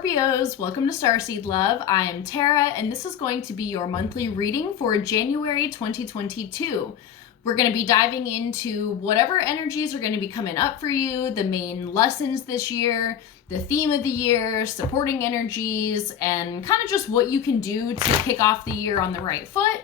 Scorpios, welcome to Starseed Love. I am Tara, and this is going to be your monthly reading for January 2022. We're going to be diving into whatever energies are going to be coming up for you, the main lessons this year, the theme of the year, supporting energies, and kind of just what you can do to kick off the year on the right foot.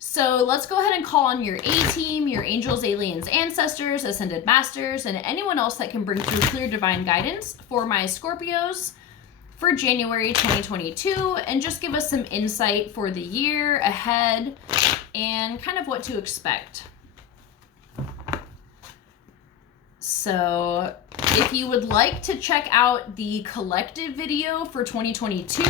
So let's go ahead and call on your A-team, your angels, aliens, ancestors, ascended masters, and anyone else that can bring through clear divine guidance for my Scorpios for January 2022, and just give us some insight for the year ahead and kind of what to expect. So if you would like to check out the collective video for 2022,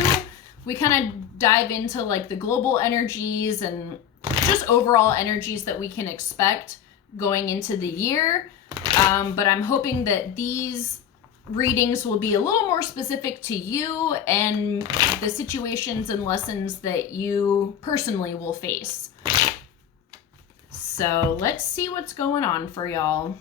we kind of dive into like the global energies and just overall energies that we can expect going into the year. But I'm hoping that these readings will be a little more specific to you and the situations and lessons that you personally will face. So let's see what's going on for y'all.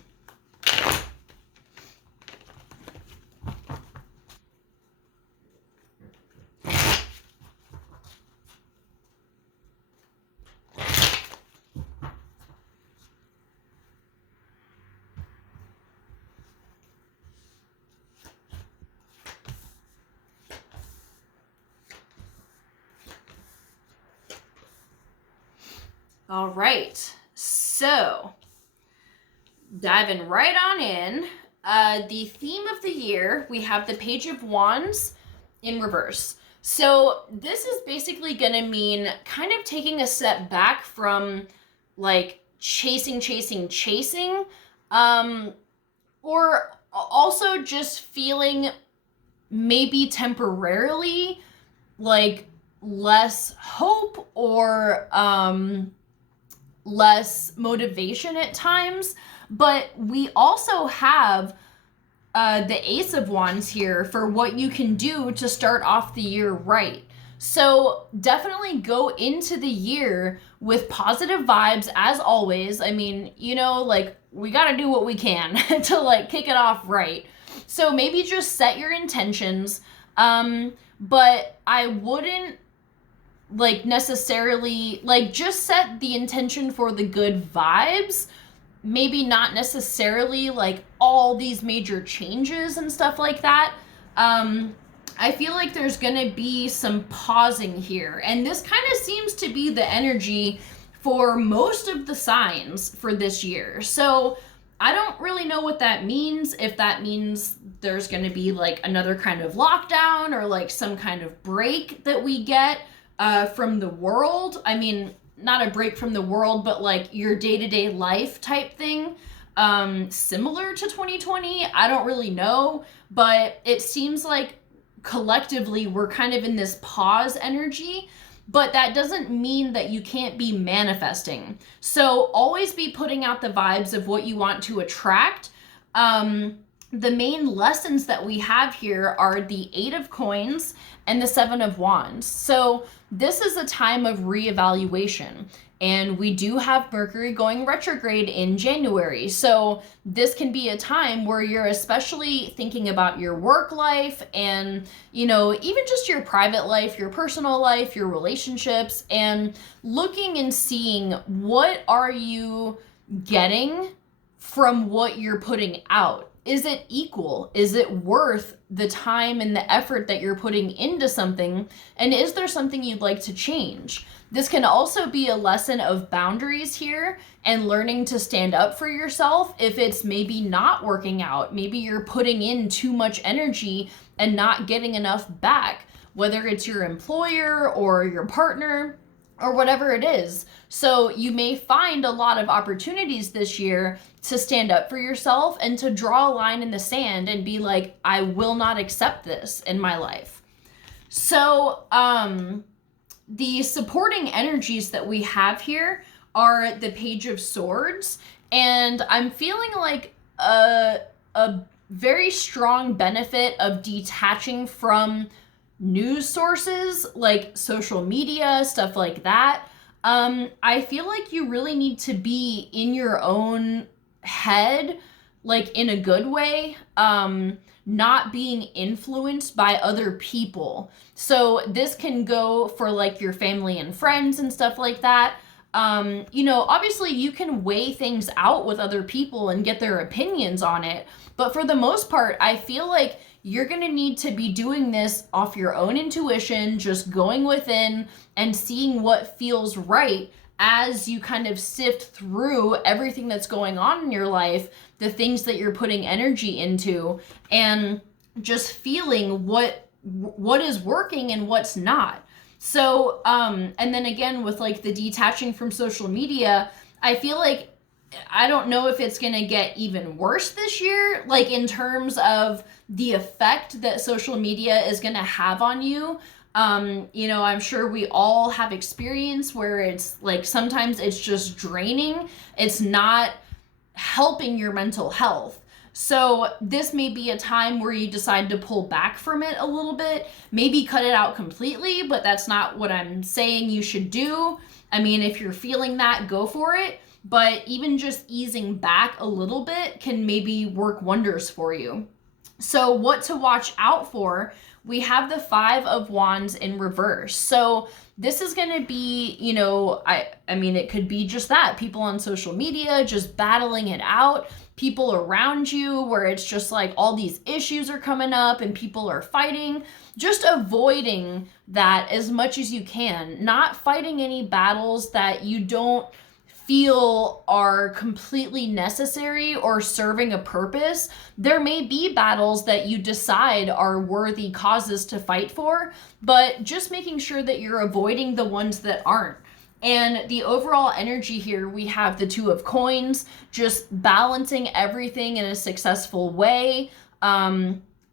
All right, so diving right on in, the theme of the year, we have the Page of Wands in reverse. So this is basically going to mean kind of taking a step back from like chasing, or also just feeling maybe temporarily like less hope or less motivation at times. But we also have the Ace of Wands here for what you can do to start off the year right. So definitely go into the year with positive vibes as always. I mean, you know, like we got to do what we can to like kick it off right. So maybe just set your intentions. But I wouldn't like necessarily like just set the intention for the good vibes, maybe not necessarily like all these major changes and stuff like that. I feel like there's gonna be some pausing here, and this kind of seems to be the energy for most of the signs for this year. So I don't really know what that means, if that means there's gonna be like another kind of lockdown or like some kind of break that we get from the world. I mean, not a break from the world, but like your day-to-day life type thing, similar to 2020. I don't really know, but it seems like collectively we're kind of in this pause energy, but that doesn't mean that you can't be manifesting. So always be putting out the vibes of what you want to attract. The main lessons that we have here are the 8 of Coins and the 7 of Wands. So this is a time of reevaluation, and we do have Mercury going retrograde in January. So this can be a time where you're especially thinking about your work life and, you know, even just your private life, your personal life, your relationships, and looking and seeing what are you getting from what you're putting out. Is it equal? Is it worth the time and the effort that you're putting into something? And is there something you'd like to change? This can also be a lesson of boundaries here and learning to stand up for yourself if it's maybe not working out. Maybe you're putting in too much energy and not getting enough back, whether it's your employer or your partner or whatever it is. So you may find a lot of opportunities this year to stand up for yourself and to draw a line in the sand and be like, I will not accept this in my life. So the supporting energies that we have here are the Page of Swords, and I'm feeling like a very strong benefit of detaching from news sources like social media, stuff like that. I feel like you really need to be in your own head like in a good way, not being influenced by other people. So this can go for like your family and friends and stuff like that. You know, obviously you can weigh things out with other people and get their opinions on it. But for the most part, I feel like you're going to need to be doing this off your own intuition, just going within and seeing what feels right as you kind of sift through everything that's going on in your life, the things that you're putting energy into, and just feeling what is working and what's not. So, and then again, with like the detaching from social media, I feel like, I don't know if it's going to get even worse this year, like in terms of the effect that social media is going to have on you. You know, I'm sure we all have experience where it's like, sometimes it's just draining. It's not helping your mental health. So this may be a time where you decide to pull back from it a little bit, maybe cut it out completely, but that's not what I'm saying you should do. I mean, if you're feeling that, go for it. But even just easing back a little bit can maybe work wonders for you. So what to watch out for, we have the 5 of Wands in reverse. So this is going to be, you know, I mean, it could be just that. People on social media just battling it out. People around you where it's just like all these issues are coming up and people are fighting. Just avoiding that as much as you can. Not fighting any battles that you don't feel are completely necessary or serving a purpose. There may be battles that you decide are worthy causes to fight for, but just making sure that you're avoiding the ones that aren't. And the overall energy here, we have the 2 of Coins, just balancing everything in a successful way,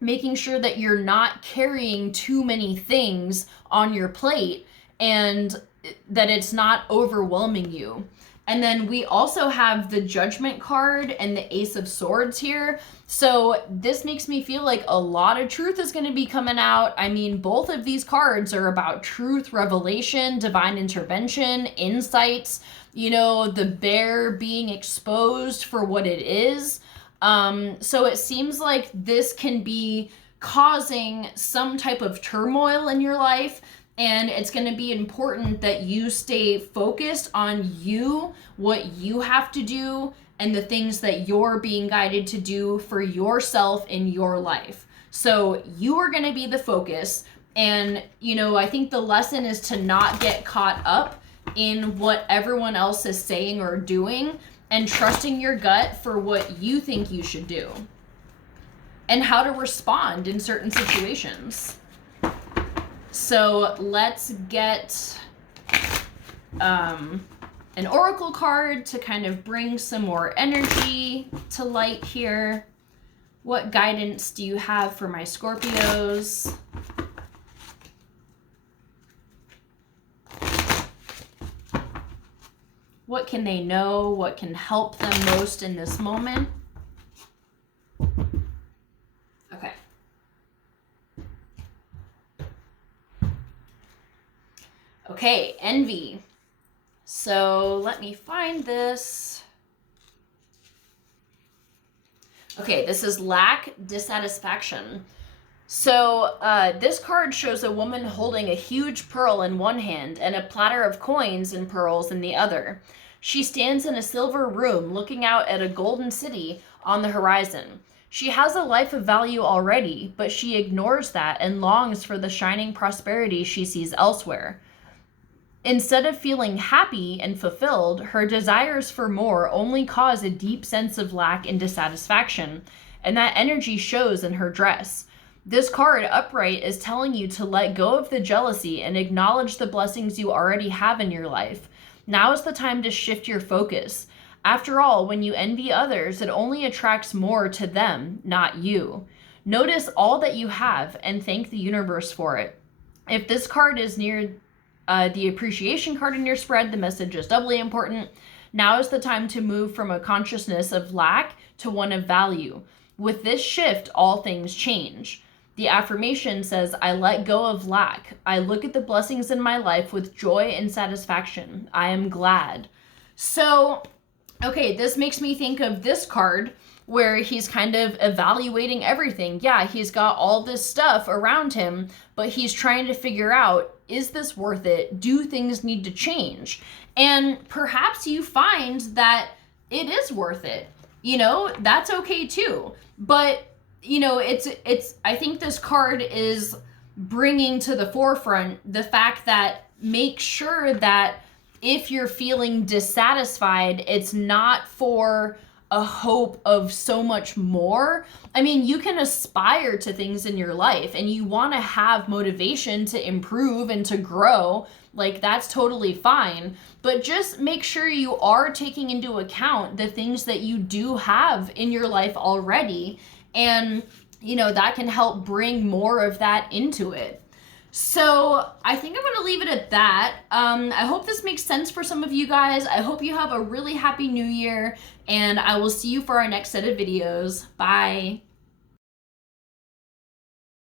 making sure that you're not carrying too many things on your plate and that it's not overwhelming you. And then we also have the Judgment card and the Ace of Swords here. So this makes me feel like a lot of truth is going to be coming out. I mean, both of these cards are about truth, revelation, divine intervention, insights, you know, the bear being exposed for what it is. So it seems like this can be causing some type of turmoil in your life. And it's going to be important that you stay focused on you, what you have to do, and the things that you're being guided to do for yourself in your life. So you are going to be the focus. And, you know, I think the lesson is to not get caught up in what everyone else is saying or doing, and trusting your gut for what you think you should do and how to respond in certain situations. So let's get an oracle card to kind of bring some more energy to light here. What guidance do you have for my Scorpios? What can they know? What can help them most in this moment? Okay. Okay, envy. So let me find this. Okay, this is lack, dissatisfaction. So this card shows a woman holding a huge pearl in one hand and a platter of coins and pearls in the other. She stands in a silver room looking out at a golden city on the horizon. She has a life of value already, but she ignores that and longs for the shining prosperity she sees elsewhere. Instead of feeling happy and fulfilled, her desires for more only cause a deep sense of lack and dissatisfaction, and that energy shows in her dress. This card, upright, is telling you to let go of the jealousy and acknowledge the blessings you already have in your life. Now is the time to shift your focus. After all, when you envy others, it only attracts more to them, not you. Notice all that you have and thank the universe for it. If this card is near the appreciation card in your spread, the message is doubly important. Now is the time to move from a consciousness of lack to one of value. With this shift, all things change. The affirmation says, I let go of lack. I look at the blessings in my life with joy and satisfaction. I am glad. So Okay, this makes me think of this card where he's kind of evaluating everything. Yeah, he's got all this stuff around him, but he's trying to figure out, is this worth it? Do things need to change? And perhaps you find that it is worth it. You know, that's okay too. But, you know, it's I think this card is bringing to the forefront the fact that make sure that if you're feeling dissatisfied, it's not for a hope of so much more. I mean, you can aspire to things in your life and you want to have motivation to improve and to grow. Like, that's totally fine. But just make sure you are taking into account the things that you do have in your life already. And, you know, that can help bring more of that into it. So I think I'm going to leave it at that. I hope this makes sense for some of you guys. I hope you have a really happy new year, and I will see you for our next set of videos. Bye.